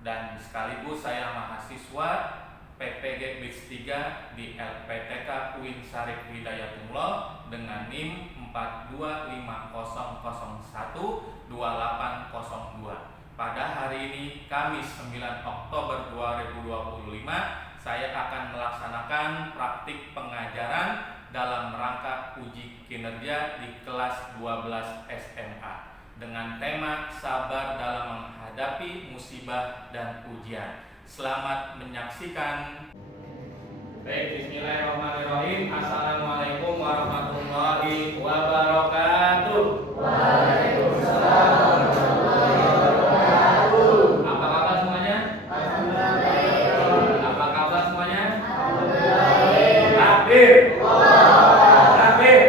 dan sekaligus saya mahasiswa PPG BIS 3 di LPTK UIN Syarif Hidayatullah dengan NIM 425012802. Pada hari ini Kamis 9 Oktober 2025 saya akan melaksanakan praktik pengajaran dalam rangka uji kinerja di kelas 12 SMA dengan tema sabar dalam menghadapi musibah dan ujian. Selamat menyaksikan. Baik, bismillahirrahmanirrahim. Assalamualaikum warahmatullahi wabarakatuh. Waalaikumsalam warahmatullahi wabarakatuh. Apa kabar semuanya? Alhamdulillah. Apa kabar semuanya? Alhamdulillah. Takbir. Takbir.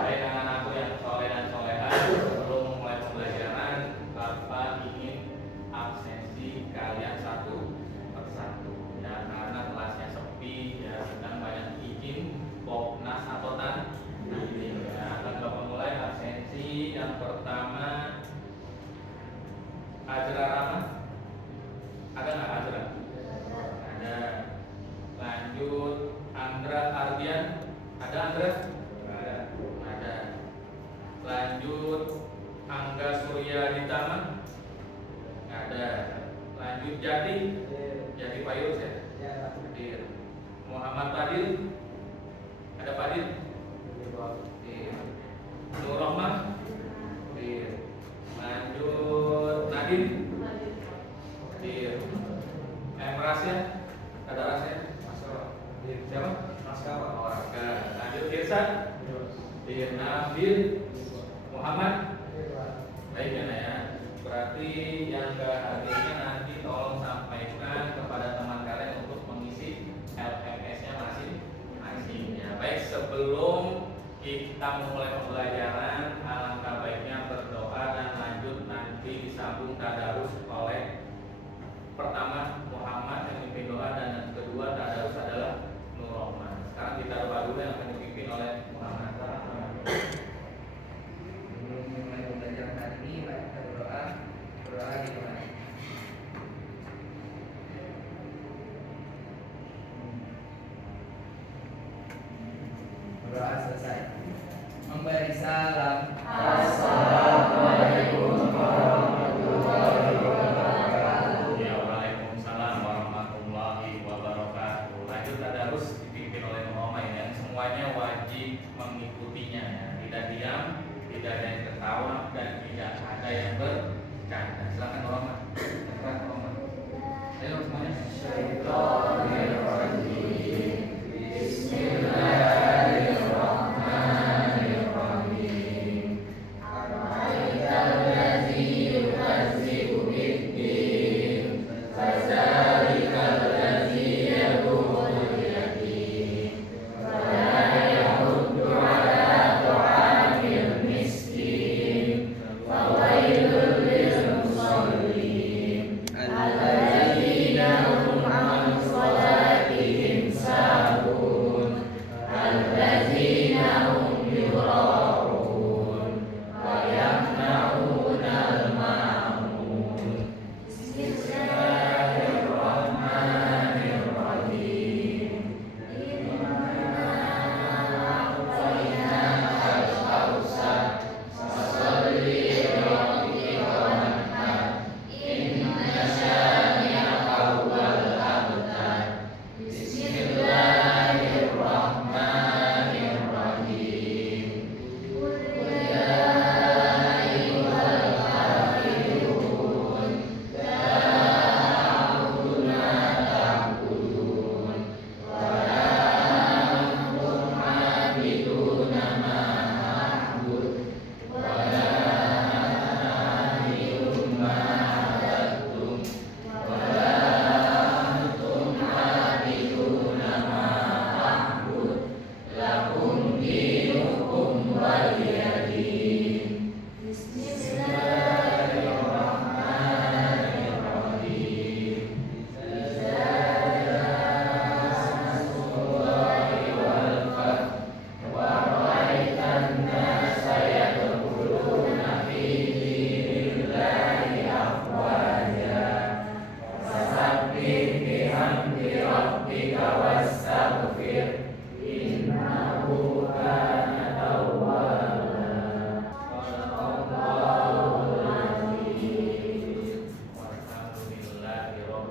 Baik, anak-anakku yang soleh dan soleha, sebelum memulai pembelajaran, Bapak ingin absensi kalian satu persatu ya, karena kelasnya sepi ya, sedang banyak izin Popnas atau tanding ya. Akan Bapak mulai absensi. Yang pertama Azra Rama. Ada nggak Azra? Ada. Lanjut Andra Ardian. Ada Andra? Ada. Lanjut Angga Surya Ditama. Ada. Lanjut Jadi Payus ya? Hadir. Muhammad Fadil. Ada Fadil? Hadir. Nur Rahman. Hadir. Lanjut Nadine. Hadir. Emras ya? Ada Ras ya? Siapa? Oh, Raka. Lanjut Irsan. Hadir. Nabil. Muhammad. Baik ya, Nak ya. Berarti yang gak hadirnya nanti tolong sampaikan kepada teman kalian untuk mengisi LMS-nya masing-masing ya. Baik, sebelum kita memulai pembelajaran, alangkah baiknya berdoa dan lanjut nanti disambung tadarus oleh pertama Muhammad yang memimpin doa dan yang kedua tadarus adalah Nur Rahman. Sekarang kita doa dulu yang akan dipimpin oleh Muhammad. Sebelum mulai pembelajaran hari ini, mari kita berdoa. Berdoa gimana? Berdoa selesai. Memberi salam. Assalamualaikum warahmatullahi wabarakatuh. Ya, waalaikumsalam warahmatullahi wabarakatuh. Lanjut tadarus dipimpin oleh Muhammad ya. Semuanya wajib mengikutinya ya. Tidak diam, tidak ada yang ketawa dan tidak ada yang bercanda. Silakan Muhammad. Silakan Muhammad. Ayo semuanya. Syaitonirrajim. Bismillahirrahmanirrahim. Ara'aital-ladzi yukadzibu bid-din, fadzalikal-ladzi yad'ul yatim, wa la yahuddu 'ala ta'amil miskin, fawailul lil musallin,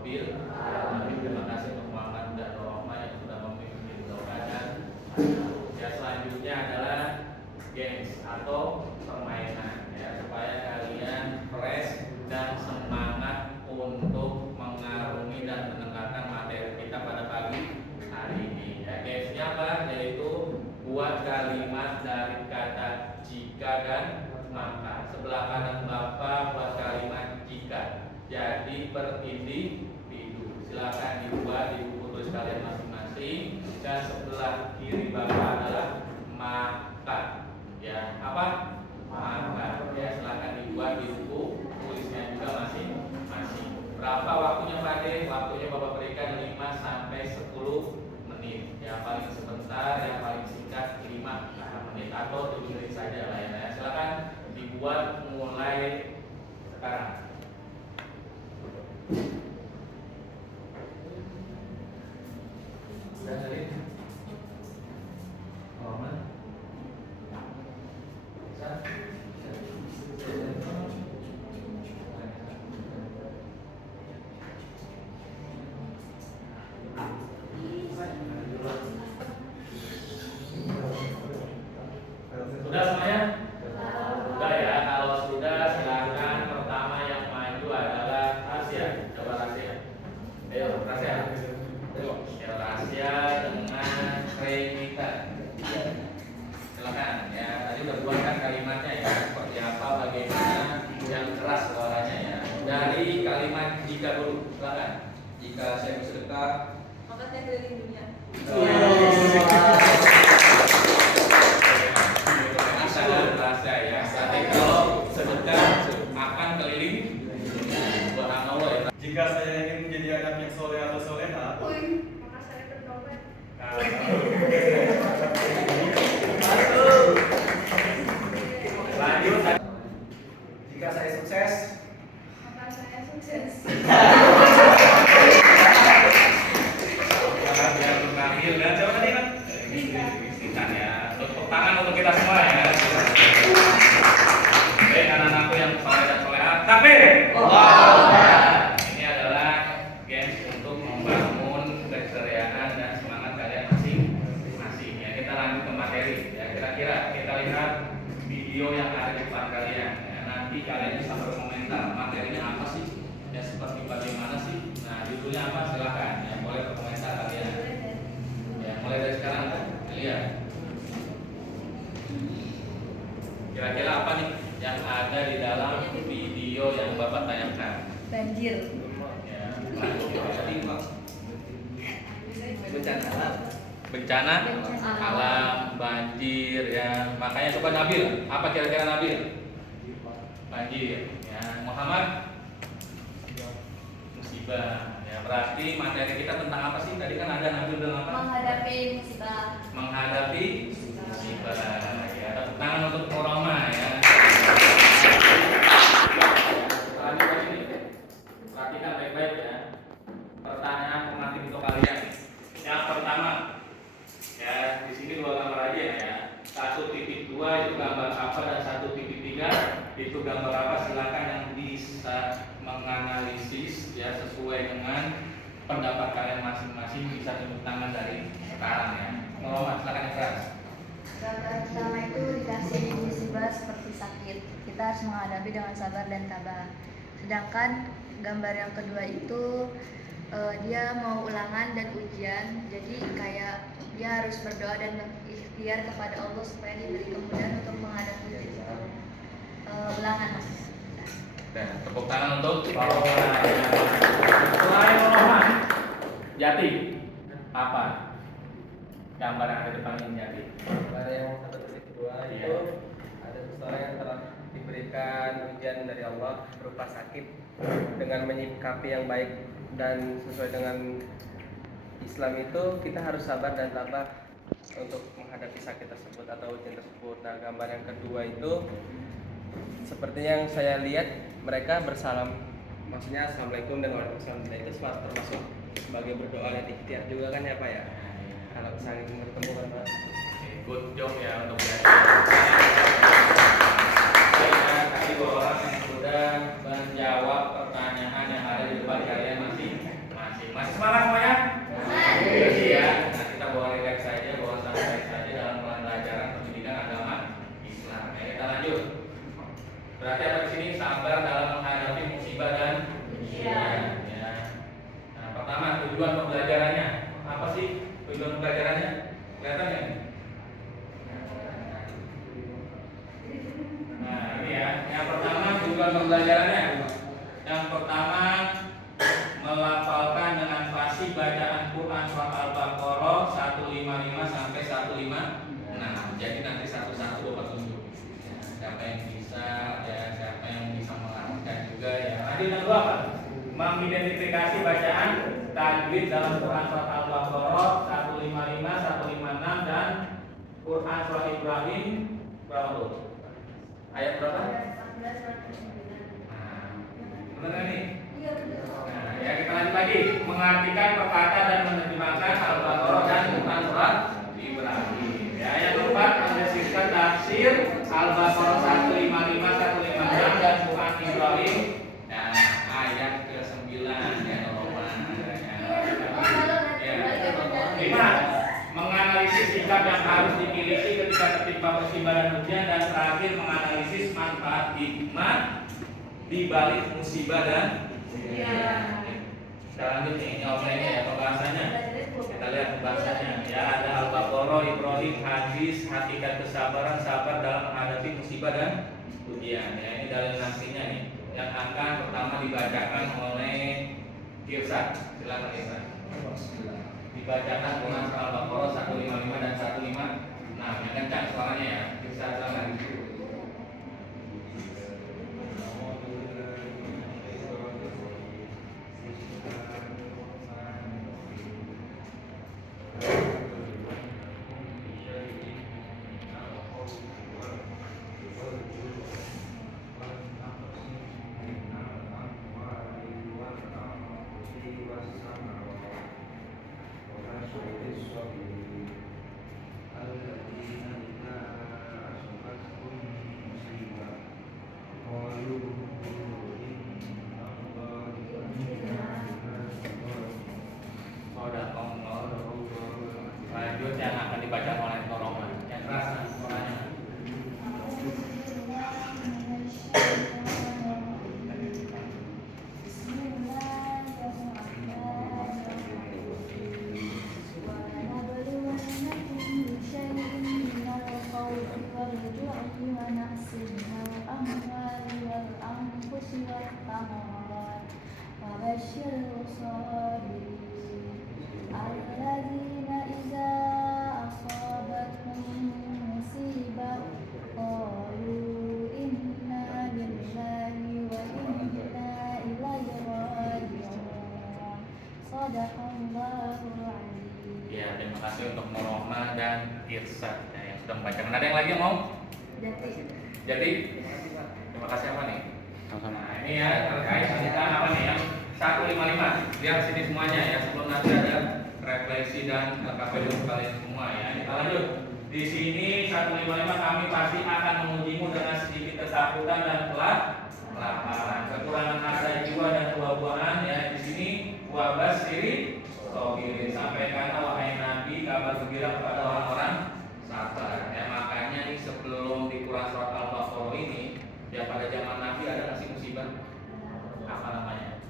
bil alamin. Terima kasih untuk Muhammad dan Rohma yang sudah memimpin doakan. Ya, selanjutnya adalah games atau permainan ya, supaya kalian fresh dan semangat untuk mengarungi dan mendengarkan materi kita pada pagi hari ini. Ya, gamesnya apa? Yaitu buat kalimat dari kata jika dan maka. Sebelah kanan Bapak buat kalimat jika. Jadi berindividu. Silakan dibuat di buku tulis kalian masing-masing. Dan sebelah kiri Bapak adalah maka. Ya, apa? Maka. Ya, silakan dibuat di buku tulisnya juga masing-masing. Berapa waktunya Pak De? Waktunya Bapak berikan 5 sampai 10 menit. Yang paling sebentar, yang paling singkat 5 menit atau 7 menit saja lah ya. Silakan dibuat mulai sekarang. Sudah tadi? Roman? Bisa? Sudah semuanya? Sudah ya. Kalau sudah, silakan. Pertama yang maju adalah Rasya. Coba Rasya. Ayo Rasya. Ya, Rasya dengan Renita. Silakan ya. Tadi udah buatkan kalimatnya ya. Seperti apa, bagaimana, yang keras suaranya ya. Dari kalimat jika dulu. Silakan. Jika saya bersedekah, maka saya keliling dunia. Rasa ya. Tapi kalau sedekah akan keliling buat Allah ya. Jika saya ingin menjadi anak yang soleh atau soleha, Maka saya bertobat. Lanjut. jika saya sukses, Maka saya sukses. Yang terakhir dan siapa tadi kan? Bisniskan ya. Tepuk tangan untuk kita semua ya. Baik anak-anakku yang soleh dan soleha. Takbir. Ini adalah games untuk membangun keceriaan dan semangat kalian masing-masing. Ya, kita lanjut ke materi. Ya, kira-kira kita lihat video yang ada di depan kalian. Ya, nanti kalian bisa berkomentar materinya apa sih? Ya, seperti bagaimana sih? Nah, judulnya apa? Silakan. Ya, boleh berkomentar kalian. Ya, mulai dari sekarang lihat. Kira-kira apa nih yang ada di dalam video yang Bapak tayangkan? Banjir. Ya, bencana alam, banjir ya. Makanya coba Nabil, apa kira-kira Nabil? Banjir. Ya, Muhammad? Musibah. Ya, berarti materi kita tentang apa sih? Tadi kan ada Nabil bilang apa? Menghadapi musibah. Menghadapi musibah. Ya, tepuk tangan untuk Roma ya. Selanjutnya ini, perhatikan baik-baik ya. Pertanyaan pengantin untuk kalian. Yang pertama, ya di sini 2 gambar aja ya. 1.2 itu gambar apa dan 1.3 itu gambar apa? Silakan yang bisa menganalisis ya sesuai dengan pendapat kalian masing-masing bisa tepuk tangan dari sekarang ya. Muhammad, silakan yang keras. Gambar pertama itu dikasih musibah seperti sakit. Kita harus menghadapi dengan sabar dan tabah. Sedangkan gambar yang kedua itu dia mau ulangan dan ujian. Jadi kayak dia harus berdoa dan berikhtiar kepada Allah supaya diberi kemudahan untuk menghadapi ulangan mas. Dan tepuk tangan untuk Rohman. Selain Rohman, Jati, apa gambar yang ada di depan ini Jati? Gambar yang 1.2 itu ada seseorang yang telah diberikan ujian dari Allah berupa sakit, dengan menyikapi yang baik dan sesuai dengan Islam itu kita harus sabar dan tabah untuk menghadapi sakit tersebut atau ujian tersebut. Nah, gambar yang kedua itu seperti yang saya lihat mereka bersalam, maksudnya assalamualaikum dan waalaikumsalam. Nah, itu termasuk sebagai berdoa dan ikhtiar juga kan ya Pak ya. Kalau saling bertemu kan Pak. Good job ya untuk Jati. Baik, tadi 2 orang yang sudah menjawab pertanyaan yang ada di depan kalian pertama tujuan pembelajarannya. Apa sih tujuan pembelajarannya? Kelihatan ya? Nah ini ya, yang pertama tujuan pembelajarannya. Yang pertama melafalkan dengan fasih bacaan Quran surat Al-Baqarah 155 sampai 156. Jadi nanti satu-satu Bapak tunjuk. Ya, siapa yang bisa, ya siapa yang bisa mengarahkan juga ya. Nanti yang kedua apa? Mengidentifikasi bacaan tajwid dalam Quran surat Al-Baqarah 155, 156 dan Quran surat Ibrahim berapa tuh? Ayat berapa? 14 Benar nggak nih? Iya benar. Nah, ya kita lanjut lagi. Mengartikan perkata dan menerjemahkan Al-Baqarah dan Quran surat Ibrahim. Ya, yang keempat mendeskripsikan tafsir Al-Baqarah 155, 156 dan Quran Ibrahim. Nah, ayat ke-9 ya Roman. Ya. 5. Menganalisis sikap yang harus dimiliki ketika tertimpa musibah dan ujian, dan terakhir menganalisis manfaat hikmah di balik musibah dan ujian. Kita lanjut nih, ini outline-nya ya pembahasannya. Kita lihat pembahasannya. Ya, ada Al-Baqarah, Ibrahim, hadis, hakikat kesabaran, sabar dalam menghadapi musibah dan ujian. Ya, ini dalil nasinya nih yang akan pertama dibacakan oleh Irsyad. Silakan Irsyad. Dibacakan Quran Al-Baqarah 155 dan 156. Nah, yang kencang suaranya ya. Irsyad silakan. Lanjut yang akan dibaca oleh Roman. Yang keras suaranya. الذين إذا أصابتهم مصيبة قالوا إنا لله وإنا إليه راجعون صدق الله العظيم. Ya, terima kasih untuk Roman dan Irsyad ya, yang sudah membacakan. Ada yang lagi yang mau? Jadi, terima kasih apa nih? Nah, ini ya terkait tentang apa nih yang 155. Lihat sini semuanya ya, sebelum nanti ada refleksi dan KPU kalian semua ya. Kita lanjut. Di sini 155 kami pasti akan mengujimu dengan sedikit kesakitan dan kelaparan, kekurangan asa jiwa dan kebuahan ya. Di sini wabas diri sobirin, sampaikan wahai Nabi kabar gembira kepada orang-orang sabar. Ya makanya nih sebelum di Quran surat Al-Baqarah ini ya pada zaman Nabi ada nggak sih musibah? Apa namanya?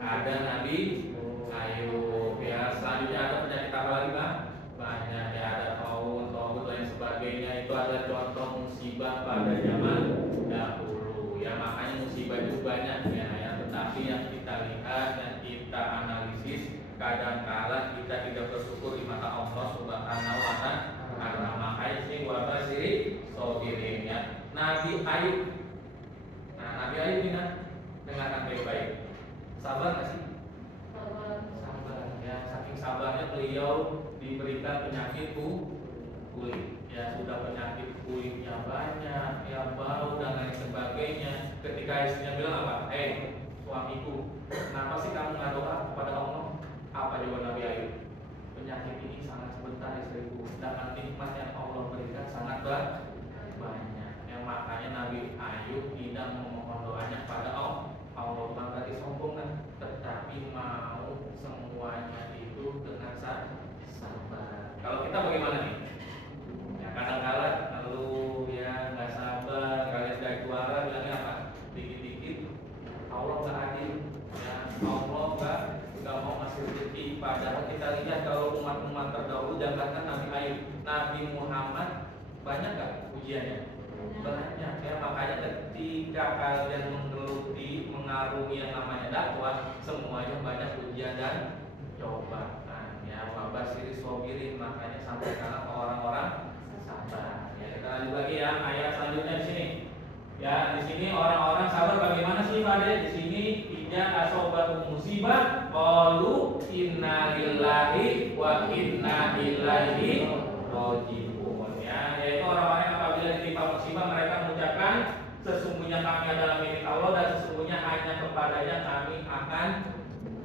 Ada Nabi Ayub ya. Selanjutnya ada penyakit apa lagi Pak? Banyak ya, ada tawud lain sebagainya. Itu ada contoh musibah pada zaman dahulu ya. Makanya musibah itu banyak ya. Tetapi yang kita lihat dan kita analisis, kadang-kala kita tidak bersyukur di mata Allah Subhanahu wa Ta'ala. Makanya sih wabasiri sobirin ya. Nabi Ayub. Nah, Nabi Ayub ini dengarkan baik-baik. Sabar nggak sih? Sabar ya. Saking sabarnya beliau diberikan penyakit kulit ya. Sudah penyakit kulitnya banyak ya, bau dan lain sebagainya. Ketika istrinya bilang apa? Suamiku, kenapa sih kamu nggak doa kepada Allah? Apa jawaban Nabi Ayub? Penyakit ini sangat sebentar istriku, dan nikmat yang Allah berikan sangat banyak. Yang makanya Nabi Ayub tidak memohon doanya pada Allah bukan berarti sombongan, tetapi mau semuanya itu dengan sabar. Kalau kita bagaimana nih? Ya kadang-kala lalu ya nggak sabar, kalian gak juara bilangnya apa? Dikit-dikit Allah nggak Padahal kita lihat kalau umat-umat terdahulu, jangankan Nabi Ayub, Nabi Muhammad, banyak gak ujiannya? Banyak ya. Makanya ketika kalian menggeluti, mengarungi yang namanya dakwah, semuanya banyak ujian dan cobaan ya. Wabasiri sobirin, makanya sampaikan ke orang-orang sabar ya. Kita lanjut lagi ya, ayat selanjutnya di sini ya. Di sini orang-orang sabar bagaimana sih Pak De? Di sini tidak asobat musibah, qalu inna lillahi wa inna ilaihi raji'un ya. Yaitu orang-orang yang apabila ditimpa musibah mereka mengucapkan sesungguhnya kami adalah milik Allah dan sesungguhnya hanya kepadanya kami akan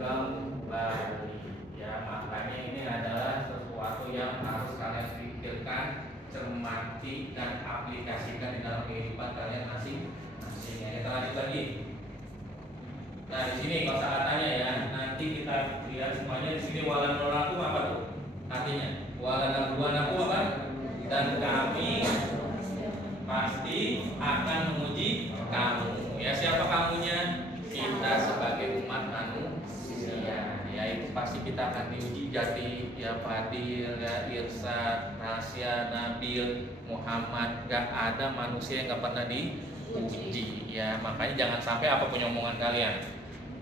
kembali ya. Makanya ini adalah sesuatu yang harus kalian pikirkan, cermati dan aplikasikan di dalam kehidupan kalian masing-masing ya. Kita lanjut lagi. Nah di sini kosakatanya ya, nanti kita lihat semuanya di sini. Walan nolaku apa tuh? Artinya walan aku apa? Dan kami pasti akan menguji kamu. Ya siapa kamunya? Kita sebagai umat manusia. Ya itu pasti kita akan diuji. Jati ya Fadil, ya Irsyad, Rasya, Nabil, Muhammad. Gak ada manusia yang gak pernah diuji. Ya makanya jangan sampai apapun omongan kalian.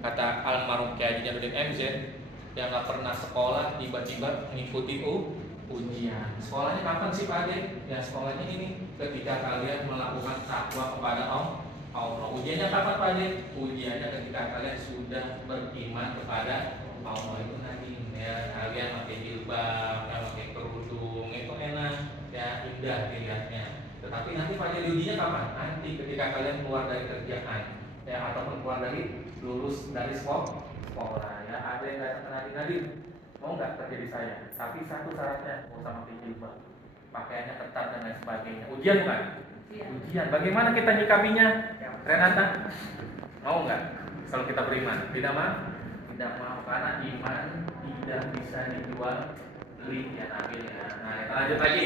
Kata almarhum Kiai Haji Jainuddin MZ, dia nggak pernah sekolah tiba-tiba mengikuti ujian. Sekolahnya kapan sih Pak Ade? Ya sekolahnya ini ketika kalian melakukan takwa kepada Allah. Ujiannya kapan Pak Ade? Ujiannya ketika kalian sudah beriman kepada Allah. Itu nanti ya kalian pakai jilbab, pakai kerudung, itu enak ya, indah dilihatnya. Tetapi nanti Pak Ade ujinya kapan? Nanti ketika kalian keluar dari kerjaan ya, ataupun keluar dari lulus dari sekolah ya. Ada yang datang ke Nabi, mau nggak kerja di saya? Tapi satu syaratnya, mau sama jilbab, pakaiannya ketat dan lain sebagainya. Ujian bukan? Ujian. Bagaimana kita nyikapinya? Renata, mau nggak? Kalau kita beriman, tidak mau? Tidak mau karena iman tidak bisa dijual beli ya Nabi ya. Nah kita lanjut lagi.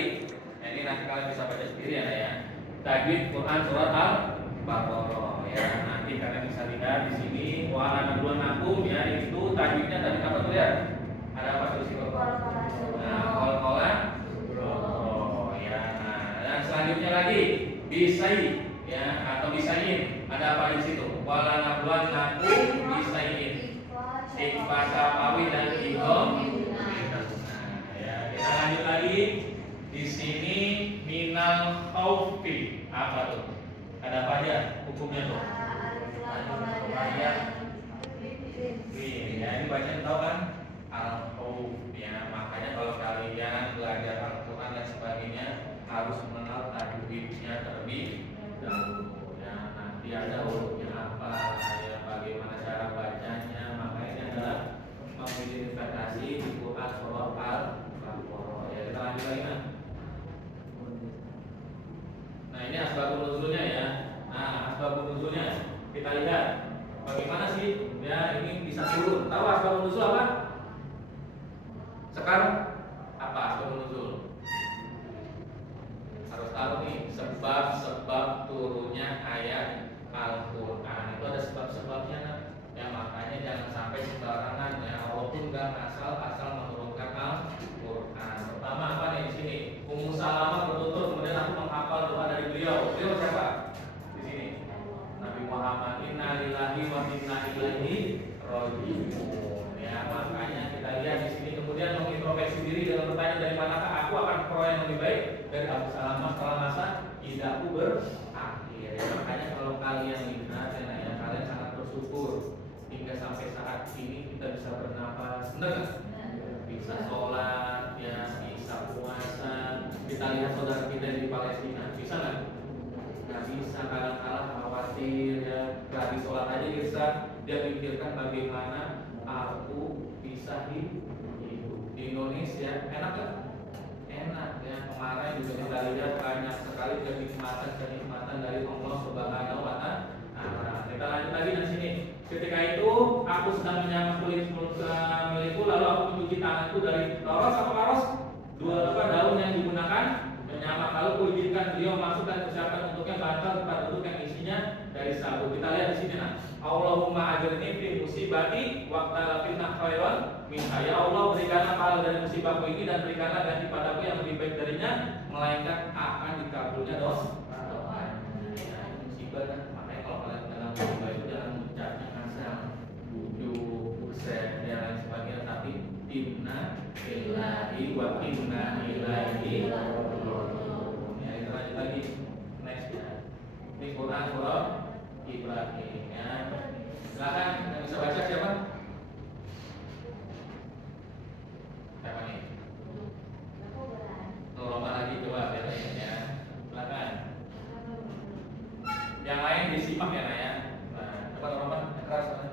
Ini nanti kalian bisa baca sendiri ya. Tajwid Quran surat Al-Baqarah ya. Nanti kalian bisa lihat di sini wala nabuan nakum ya, itu tajwidnya tadi apa tuh ya? Ada apa tuh sih? Nah, qala ya. Nah, dan selanjutnya lagi bisai ya atau bisain. Ada apa di situ? Wala nabuan nakum bisain. Ikhfa safawi dan idgham. Nah, ya, kita lanjut lagi. Di sini minal khaufi. Apa tuh? Ada apa aja hukumnya tuh? Ya, ini bacaan tahu kan? Al-Khawf ya. Makanya kalau kalian belajar Al-Quran dan sebagainya harus mengenal tajwidnya terlebih dahulu ya. Nanti ada hurufnya apa ya, bagaimana cara bacanya. Makanya ini adalah memilih investasi di Quran surat Al-Baqarah ya. Kita lanjut lagi nah. Nah ini asbabun nuzulnya ya. Nah asbabun nuzulnya kita lihat bagaimana sih ya ini bisa turun. Tahu asbabun nuzul apa? Sekarang apa asbabun nuzul? Harus tahu nih sebab-sebab turunnya ayat Al-Quran. Itu ada sebab-sebabnya nah. Ya makanya jangan sampai sembarangan ya. Allah pun nggak asal menurunkan Al-Quran. Pertama apa nih di sini? Ummu Salamah bertutur, kemudian aku menghafal doa dari beliau. Beliau siapa? Di sini Nabi Muhammad. Inna lillahi wa inna ilaihi raji'un. Ya makanya kita lihat di sini kemudian mengintrospeksi diri dalam bertanya dari manakah aku akan peroleh yang lebih baik dari Abu Salamah setelah masa idahku berakhir. Ya, makanya kalau kalian lihat ya kalian sangat bersyukur hingga sampai saat ini kita bisa bernapas, benar nggak? Bisa sholat, ya bisa puasa. Kita lihat saudara kita di Palestina, bisa nggak? Nggak bisa, kadang-kadang khawatir ya. Gak sholat aja bisa, dia pikirkan bagaimana aku bisa hidup. Di Indonesia enak nggak? Enak ya. Kemarin juga kita lihat banyak sekali kenikmatan dari Allah Subhanahu wa Ta'ala. Kita lanjut lagi di sini. Ketika itu aku sedang menyamak kulit milikku, lalu aku mencuci tanganku dari loros apa karos? Dua daun yang digunakan menyamak. Lalu kuizinkan beliau masuk dan persiapkan untuknya bantal tempat duduk yang isinya dari sabun. Kita lihat di sini nah. Allahumma ajirni fi musibati waqtala fitnah khairan minha. Ya Allah, berikanlah pahala dari musibahku ini dan berikanlah ganti padaku yang lebih baik darinya, melainkan akan dikabulnya doa. Ya, musibah kan, makanya kalau kalian dalam musibah itu jangan mencari asal bujuk, buset, dan lain sebagainya, tapi inna lillahi wa inna ilaihi raji'un. Ya, itu lanjut lagi. Next ya. Ini Quran surah Ibrahim ya. Silakan yang bisa baca siapa? Siapa nih? Roma lagi coba lihat ya. Silakan. Yang lain disimak ya Naya. Nah, coba Roma keras.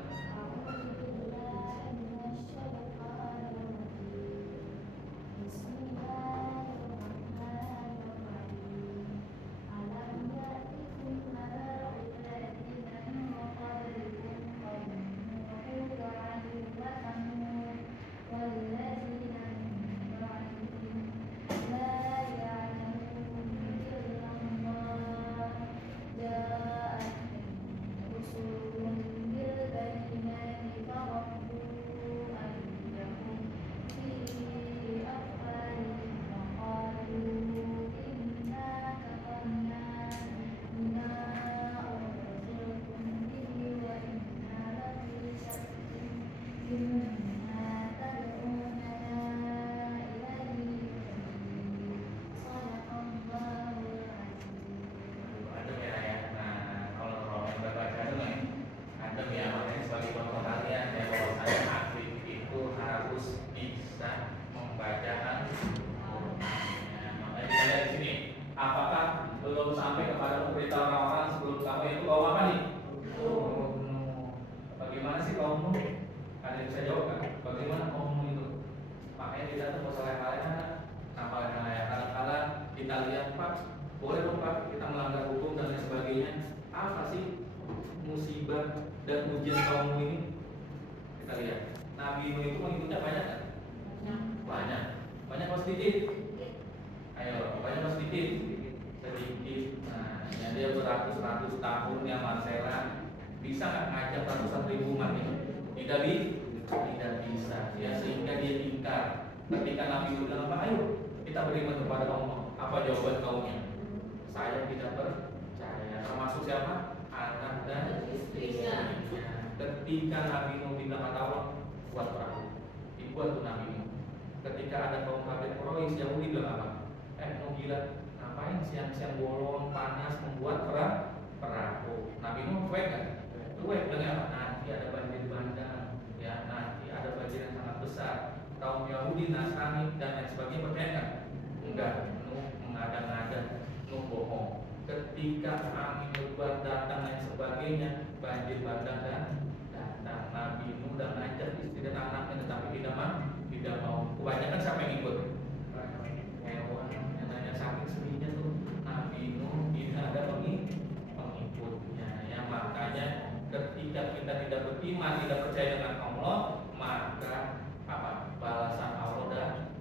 Dan ujian kaum ini kita lihat Nabi Nuh itu mengikutnya banyak kan? Banyak atau sedikit? Ayo, banyak atau sedikit? Sedikit. Nah, yang dia beratus-ratus tahun ya Marcella bisa nggak ngajak ratusan ribu umat ini? Tidak bisa ya, sehingga dia ingkar. Ketika Nabi Nuh bilang apa? Ayo kita beriman kepada Allah. Apa jawaban kaumnya? Saya tidak percaya. Termasuk siapa? Anak dan istrinya. Ketika Nabi Nuh minta kata Allah, buat perahu, dibuat tuh Nabi Nuh. Ketika ada kaum kafir Quraisy Yahudi bilang apa? Nuh gila, ngapain siang-siang bolong panas membuat perahu? Nabi Nuh cuek kan? Cuek dengan apa? Nanti ada banjir bandang, ya nanti ada banjir yang sangat besar. Kaum Yahudi, Nasrani dan lain sebagainya percaya kan? Enggak, Nuh mengada-ngada, Nuh bohong. Ketika angin lebat datang dan sebagainya, banjir bandang dan datang. Nabi Nuh dan ngajak istri dan anaknya, tetapi tidak mau. Kebanyakan siapa yang ikut? Hewan. Yang nanya saking sedihnya tuh Nabi Nuh tidak ada pengikutnya. Ya makanya ketika kita tidak beriman, tidak percaya dengan Allah, maka apa? Balasan Allah datang.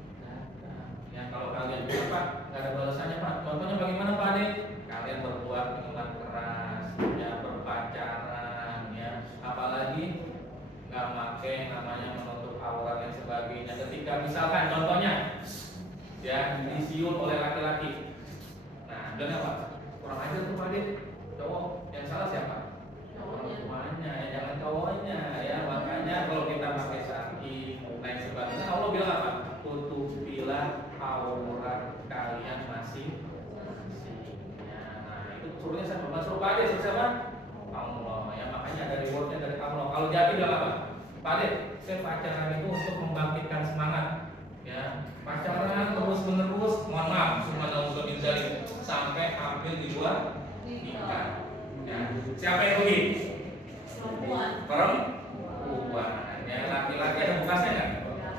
Ya kalau kalian bilang Pak, nggak ada balasannya Pak. Contohnya bagaimana Pak Ade? Kalian berbuat minuman keras, ya berpacaran, ya apalagi nggak pakai namanya menutup aurat dan sebagainya. Ketika misalkan contohnya, ya disiul oleh laki-laki, nah dan apa? Kurang ajar tuh Pak Ade. Cowok yang salah siapa? Cowoknya, ya jangan cowoknya, ya makanya kalau kita pakai sakit, lain sebagainya, Allah bilang apa? Tutupilah aurat kalian masih. Suruhnya siapa? Masuk Pak Ade, siapa? Allah. Ya makanya ada rewardnya dari Allah. Kalau jadi bilang apa? Pak Ade, saya pacaran itu untuk membangkitkan semangat. Ya, pacaran terus menerus. Mohon maaf, semua nauzubillah min dzalik, sampai hampir di luar nikah. Ya, siapa yang rugi? Perempuan. Ya, laki-laki ada bekasnya nggak?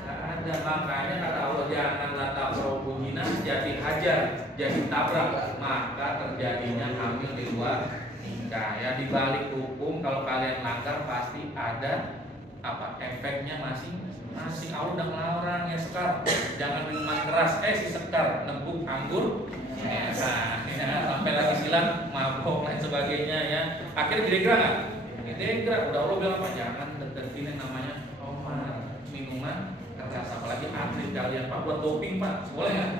Ada. Makanya kata Allah janganlah taqrabu zina, jadi hajar, jadi tabrak, maka terjadinya hamil di luar nikah. Ya di balik hukum kalau kalian langgar pasti ada apa? Efeknya masing. Allah udah melarang ya Sekar, jangan minuman keras. Si Sekar nebuk anggur, ya, sampai lagi silang, mabok lain sebagainya ya. Akhirnya jadi gerah nggak? Jadi gerah. Udah Allah bilang apa? Jangan deket keras, apalagi atlet kalian Pak buat doping Pak, boleh nggak?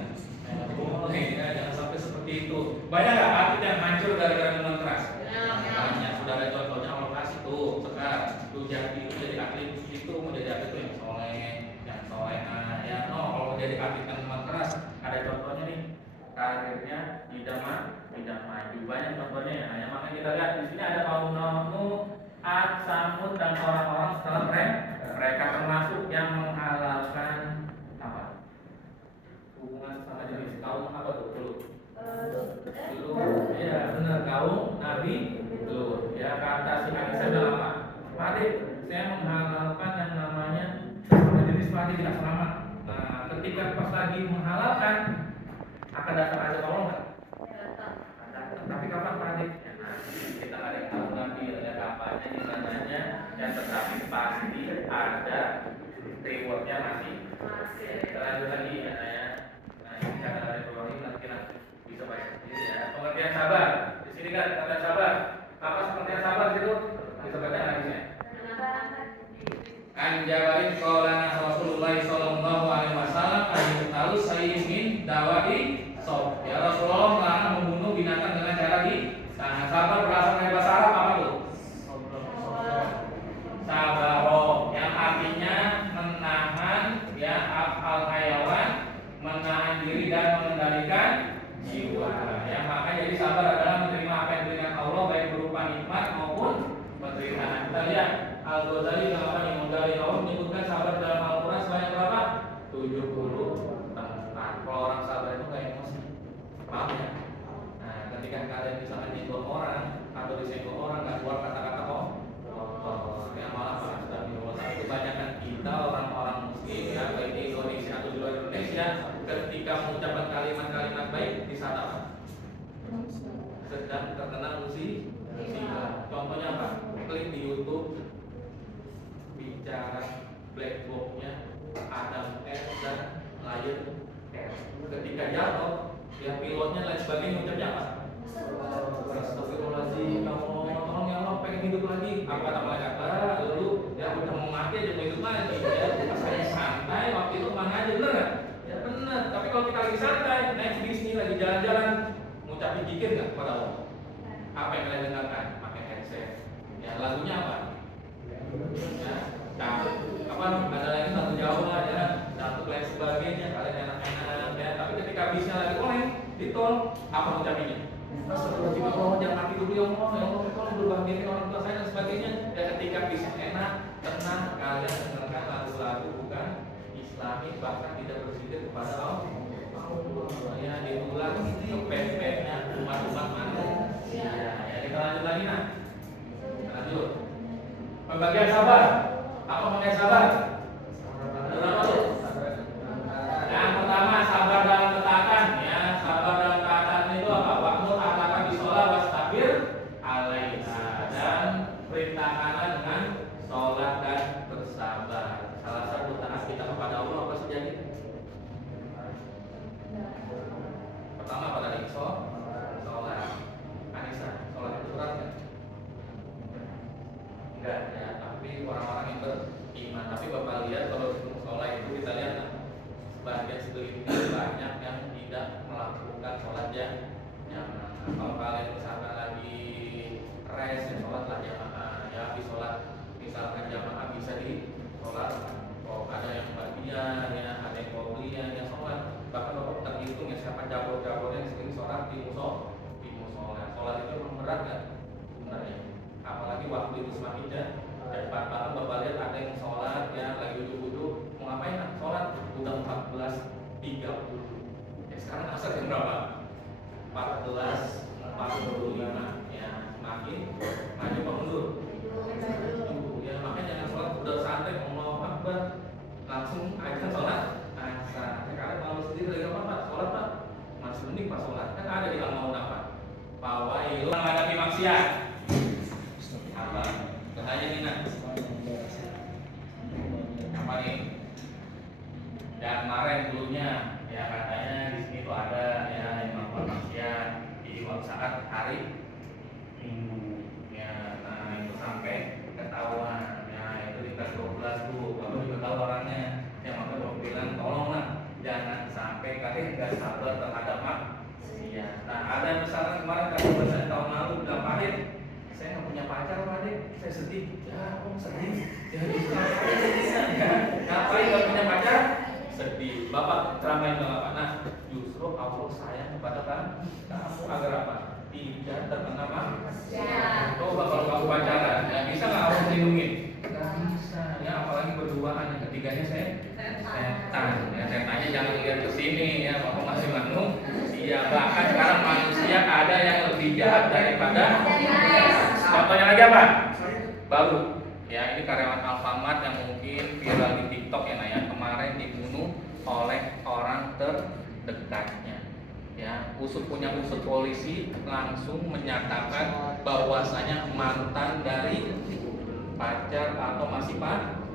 Boleh ya, jangan sampai seperti itu. Banyak nggak atlet yang hancur gara-gara minuman keras? Banyak, sudah ada contohnya Allah kasih tuh sekarang tuh jadi atlet itu mau jadi atlet tuh yang soleh, yang solehah ya. No, kalau mau jadi atlet yang minuman keras ada contohnya nih, karirnya tidak maju, banyak contohnya ya. Nah, makanya kita lihat di sini ada kaum Nuh, Ad, Samud dan orang-orang setelah mereka termasuk yang menghalalkan apa? Hubungan sama jenis kaum apa tuh? Lut. Ya benar, kaum Nabi Lut. Ya kata si Aisyah bilang apa? Pak Adik, saya menghalalkan yang namanya sama jenis Pak Adik tidak selamat. Nah, ketika pas lagi menghalalkan akan datang azab Allah nggak? Tapi kapan Pak Adik? Ya, nanti kita ada yang tahu nanti ada kapannya, gimana dan tetapi pasti ada rewardnya masih. Kita lanjut lagi ya. Nah ini cara dari Ibrahim nanti bisa baca sendiri ya. Pengertian sabar. Di sini kan kata sabar. Apa pengertian sabar itu? Bisa baca hadisnya. Anjabalin qaulana Rasulullah sallallahu alaihi wasallam ayutalu sayyimin dawai sob. Ya Rasulullah melarang membunuh binatang dengan cara di tangan. Sabar berasal dari bahasa Arab apa tuh? Sabaro, yang artinya menahan ya al hayawan, menahan diri dan mengendalikan jiwa. Ya maka jadi sabar adalah menerima apa yang diberikan Allah baik berupa nikmat maupun penderitaan. Kita lihat Al-Ghazali dalam apa yang menggali Allah menyebutkan sabar dalam Al-Quran sebanyak berapa? 70 tempat. Kalau orang sabar itu kayak emosi, paham ya? Nah ketika kalian misalnya nyenggol orang atau disenggol orang nggak keluar kata-kata yang malah sudah kebanyakan kita orang-orang muslim ya baik di Indonesia atau di luar Indonesia ketika mengucapkan kalimat-kalimat baik di saat apa? Sedang terkena musibah. Contohnya apa? Klik di YouTube bicara black box-nya Adam S dan Lion S. Ketika jatuh, ya pilotnya lain sebagainya ucapnya apa? Astagfirullahaladzim, ya Allah, tolong ya Allah, pengen hidup lagi. Apa namanya kata? Lalu ya udah mau mati aja mau hidup lagi. Ya saya santai waktu itu mana aja, bener nggak? Ya bener. Tapi kalau kita lagi santai, naik bisnis lagi jalan-jalan, ngucapin zikir nggak kepada Allah? Apa yang kalian dengarkan? Pakai headset. Ya lagunya apa? Ya, apa? Ada lagi lagu Jawa ya, dan lain sebagainya. Kalian enak-enak ya. Tapi ketika bisnya lagi oleng, ditol, apa ucapinya? Astagfirullahaladzim, Allah jangan mati dulu ya Allah, ya Allah, tolong berbahagiakan orang tua saya dan sebagainya. Dan ketika bisnya enak, tenang, kalian dengarkan lagu-lagu bukan Islami, bahkan tidak berzikir kepada Allah. Ya diulang itu pep-pepnya umat-umat manusia. Ya kita lanjut lagi nah. Lanjut. Pembagian sabar. Apa pembagian sabar? Ada berapa tuh? Yang pertama sabar dalam ketaatan ya. Sabar dalam ketaatan itu apa? Wa'mur ahlaka bisolah wastabir alaiha, dan perintahkanlah dengan sholat dan bersabar. Salah satu taat kita kepada Allah apa sih jadi? Pertama apa tadi? Sholat. Anissa, sholat itu berat kan? Enggak ya, tapi orang-orang yang beriman. Tapi Bapak lihat kalau sholat itu kita lihat sebagian segelintir banyak yang tidak melakukan sholat jamaah. Kalau kalian misalkan lagi rest ya sholatlah jamaah. Ya habis sholat misalkan jamaah bisa di sholat. Oh ada yang bagian ya, ada yang qobliyah ya sholat. Bahkan Bapak terhitung ya siapa jabor-jabornya yang sering sholat di musola. Sholat itu memang berat kan? Sebenarnya. Apalagi waktu itu semakin dan depan banget Bapak lihat ada yang sholat ya lagi duduk-duduk mau ngapain kan? Sholat udah 14.30 ya sekarang asar jam berapa? 14.45 ya semakin maju apa mundur? Ya makanya jangan sholat udah santai Allahu Akbar langsung aja sholat asar. Sekarang kalau sendiri lagi apa Pak? Sholat Pak? Masih mending pas sholat kan ada di Al-Maun apa? Pawai lu menghadapi maksiat apa? Hanya sabar terhadap maksiat. Nah, ada misalnya kemarin kalau misalnya tahun lalu bilang Pak Adit, saya nggak punya pacar Pak Adit, saya sedih. Ya, sedih. Ya, ngapain nggak punya pacar? Sedih. Bapak ceramain ke Bapak. Nah, justru Allah sayang kepada kamu agar apa? Tidak terkena maksiat. Coba kalau kamu pacaran, ya bisa nggak Allah lindungin? Nggak bisa. Ya, apalagi berduaan yang ketiganya setan. Ya, setannya jangan lihat ke sini ya, Bapak masih manusia. Bahkan sekarang manusia ada yang lebih jahat daripada. Contohnya lagi apa? Baru. Ya, ini karyawan Alfamart yang mungkin viral di TikTok ya, nah ya, kemarin dibunuh oleh orang terdekatnya. Ya, punya usut polisi langsung menyatakan bahwasanya mantan dari pacar atau masih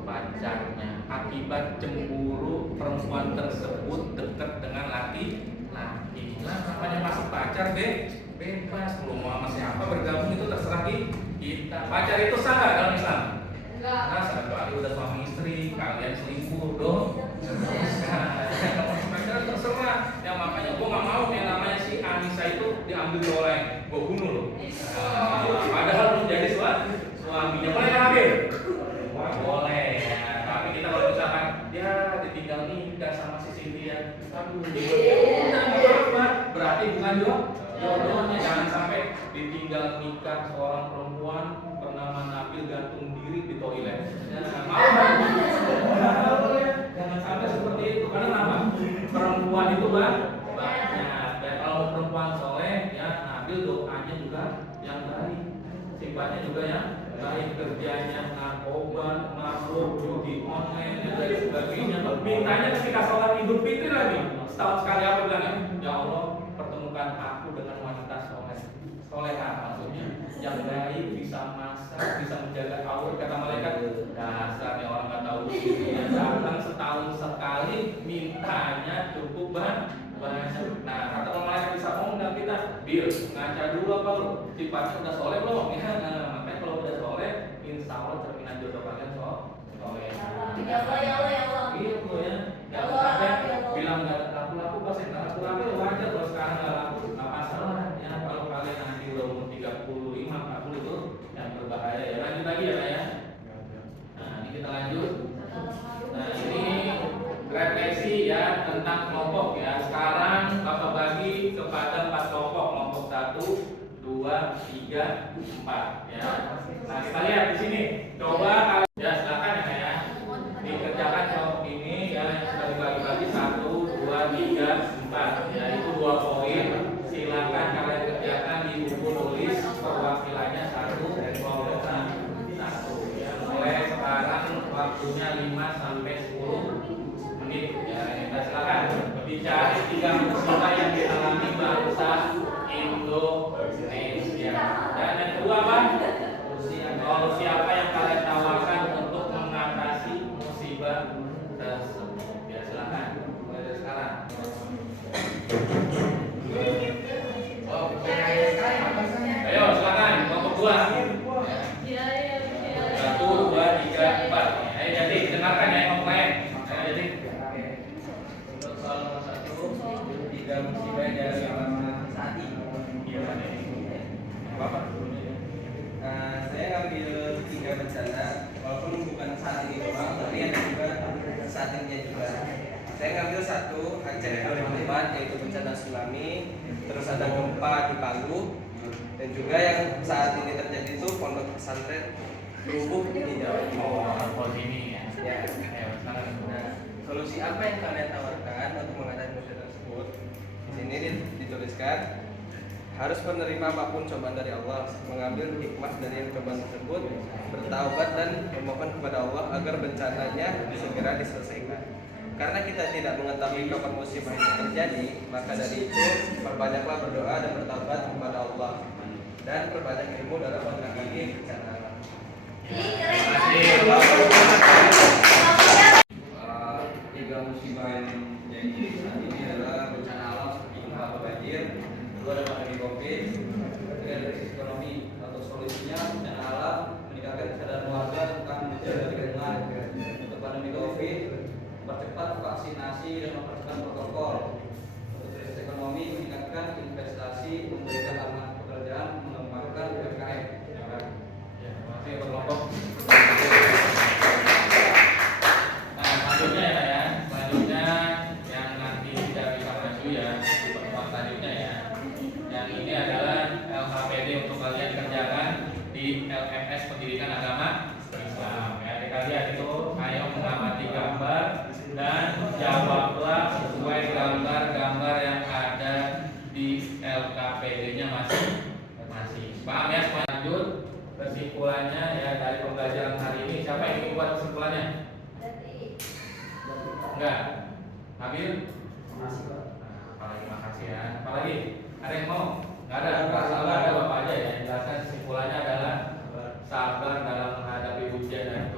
pacarnya akibat cemburu perempuan tersebut dekat dengan laki-laki. Nah, namanya masih pacar bebas, belum mau sama siapa bergabung itu terserah kita. Pacar itu sah nggak dalam Islam? Enggak. Nah, kecuali udah suami istri, kalian selingkuh dong. Pacaran terserah. Ya makanya gue nggak mau yang namanya si Anissa itu diambil oleh gue bunuh loh. Padahal belum jadi suaminya. Boleh nggak ambil? Boleh. Ya. Tapi kita kalau misalkan ya ditinggal nikah sama si Cynthia, aduh, udah apa? Berarti bukan jodohnya. Jangan sampai ditinggal nikah seorang perempuan bernama Nabil gantung diri di toilet. Jangan sampai seperti itu. Karena apa? Perempuan itu banyak. Dan kalau perempuan soleh, ya Nabil doanya juga yang baik, sifatnya juga yang baik, kerjanya narkoba, mabuk, judi online dan lain sebagainya. Mintanya ketika sholat Idul Fitri lagi, setahun sekali apa bilangnya? Ya Allah, pertemukan aku dengan wanita solehah maksudnya, yang baik, bisa masak, bisa menjaga aurat. Kata malaikat, dasarnya orang nggak tahu diri, datang setahun sekali, mintanya cukup banyak. Nah, kata malaikat bisa ngomong kita, Bil, ngaca dulu apa lu? Sifatnya udah soleh belum? Ya, nah, makanya kalau udah soleh, insya Allah cerminan jodoh kalian soleh. Ya Allah, ya Allah, ya Allah. Gitu ya. Jangan sampai bilang nggak laku-laku, pas yang laku-laku wajar kalau sekarang nggak laku, nggak masalah. Ya, kalau kalian nanti udah umur 35, 40 itu yang berbahaya ya. Lanjut lagi ya, Pak ya. Nah, ini kita lanjut. Nah, ini refleksi ya tentang kelompok ya. Sekarang Bapak bagi kepada 4 kelompok, kelompok 1, 2, 3, 4 ya. Nah, kita lihat di sini. Coba ya silakan ya, Pak ya. Dikerjakan kelompok ini ya yang sudah dibagi-bagi 1, 2, 3, 4 ya, itu 2 poin. Silakan kalian kerjakan di buku tulis perwakilannya 1 dan kelompok 1 ya. Mulai sekarang waktunya 5 sampai 10 menit ya. Kita silakan berbicara 3 musibah yang dialami bangsa Indonesia. Dan yang kedua apa? Solusi apa yang kalian tawarkan untuk mengatasi musibah tersebut? Ya silakan. Mulai dari sekarang. Ayo silakan kelompok 2. 1, 2, 3, 4. Ayo jadi dengarkan ya kelompok lain. Ayo jadi. Untuk soal nomor 1, 3 musibah yang dialami saat ini. Gimana ini? Bapak dulu ya. Saya ngambil 3 bencana, walaupun bukan saat ini doang, tapi ada juga saat ini juga. Saya ngambil 1 Aceh 2004 yaitu bencana tsunami, terus ada gempa di Palu, dan juga yang saat ini terjadi itu pondok pesantren rubuh di Jawa Timur. Oh, ini ya. Ya. Ayo silakan. Nah, solusi apa yang kalian tawarkan untuk mengatasi masalah tersebut? Di sini dituliskan harus menerima apapun cobaan dari Allah, mengambil hikmah dari cobaan tersebut, bertaubat dan memohon kepada Allah agar bencananya segera diselesaikan. Karena kita tidak mengetahui kapan musibah itu terjadi, maka dari itu perbanyaklah berdoa dan bertaubat kepada Allah dan perbanyak ilmu dalam menangani bencana. Tiga musibah yang terjadi saat ini adalah bencana alam seperti gempa atau banjir, kedua ada pandemi COVID, ketiga dari sisi ekonomi. Untuk solusinya bencana alam meningkatkan kesadaran warga tentang menjaga lingkungan. Untuk pandemi COVID, mempercepat vaksinasi dan mempercepat protokol. Untuk kalian itu ayo mengamati gambar dan jawablah sesuai gambar-gambar yang ada di LKPD-nya masing-masing. Paham ya semuanya? Lanjut kesimpulannya ya dari pembelajaran hari ini. Siapa yang ingin buat kesimpulannya? Enggak. Ambil? Nah, apalagi makasih ya. Apalagi? Ada yang mau? Enggak ada. Kalau ada Bapak aja ya. Yang jelaskan kesimpulannya adalah sabar dalam menghadapi ujian dan